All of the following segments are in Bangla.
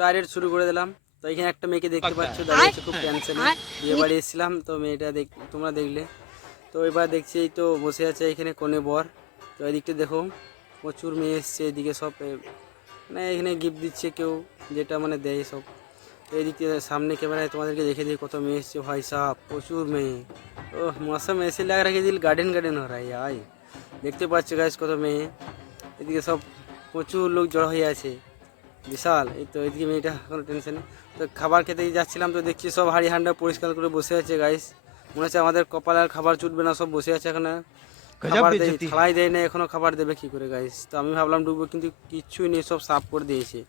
ডাইরেক্ট শুরু করে দিলাম। তো এখানে একটা মেয়েকে দেখতে পাচ্ছ দাঁড়িয়ে আছে খুব টেনশনে। বিয়ে বাড়ি এসেছিলাম তো মেয়েটা তোমরা দেখলে। তো এবার দেখছি এই তো বসে আছে এখানে কনে বর। তো এদিকটা দেখো প্রচুর মেয়ে এসছে এদিকে সব মানে এখানে গিফট দিচ্ছে কেউ, যেটা মানে দেয় সব। তো এদিক থেকে সামনে ক্যামেরায় তোমাদেরকে দেখে দিই কত মেয়ে এসছে ভাই সাহ, প্রচুর মেয়ে। ও মৌসুম ऐसे लग रहा है कि दिल गार्डन गार्डन हो रहा है यार। দেখতে পাচ্ছ গাইস কত মেয়ে, এদিকে সব প্রচুর লোক জড়ো হয়ে আছে বিশাল। এই তো এদিকে মেয়েটা কোনো টেনশন নেই। তো খাবার খেতে যাচ্ছিলাম তো দেখছি সব হাঁড়ি হান্ডা পরিষ্কার করে বসে আছে গাইস। মনে হচ্ছে আমাদের কপালে আর খাবার জুটবে না, সব বসে আছে এখানে। খাবার দেয় থালাই দেয় না এখনো, খাবার দেবে কী করে গাইস। তো আমি ভাবলাম ডুববো কিন্তু কিচ্ছুই নেই, সব সাফ করে দিয়েছে।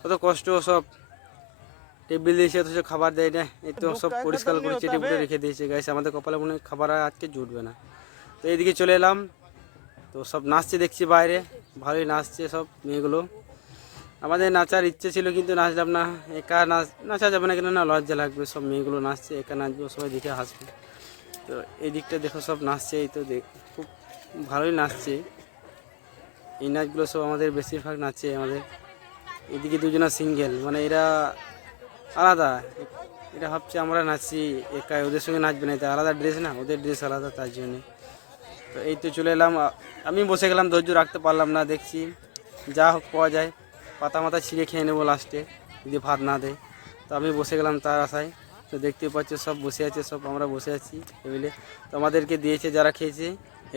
কত কষ্ট, সব টেবিল দিয়েছে অথচ খাবার দেয় না। এই তো সব পরিষ্কার করেছে টেবিলে রেখে দিয়েছে গাইস, আমাদের কপালে মনে হয় খাবার আর আজকে জুটবে না। তো এইদিকে চলে এলাম, তো সব নাচছে দেখছি বাইরে, ভালোই নাচছে সব মেয়েগুলো। আমাদের নাচার ইচ্ছে ছিল কিন্তু নাচলাম না। একা নাচা যাবে না, কেন না লজ্জা লাগবে। সব মেয়েগুলো নাচছে, একা নাচবো সবাই দেখে হাসবে। তো এই দিকটা দেখো সব নাচছে, এই তো খুব ভালোই নাচছে। এই নাচগুলো সব আমাদের বেশিরভাগ নাচছে আমাদের। এদিকে দুজনা সিঙ্গেল, মানে এরা আলাদা। এটা ভাবছে আমরা নাচছি একা, ওদের সঙ্গে নাচবে না, এটা আলাদা ড্রেস না, ওদের ড্রেস আলাদা, তার জন্যে। তো এই তো চলে এলাম, আমি বসে গেলাম, ধৈর্য রাখতে পারলাম না। দেখছি যা হোক পাওয়া যায়, পাতা মাথা ছিঁড়ে খেয়ে নেবো লাস্টে যদি ভাত না দেয়। তো আমি বসে গেলাম তার আশায়। তো দেখতে পাচ্ছ সব বসে আছে, সব আমরা বসে আছি টেবিলে। তো আমাদেরকে দিয়েছে যারা খেয়েছে,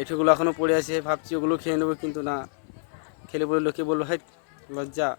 এটুকুলো এখনও পড়ে আছে, ভাবছি ওগুলো খেয়ে নেবো, কিন্তু না খেলে বলে লোকে বললো, হাই লজ্জা।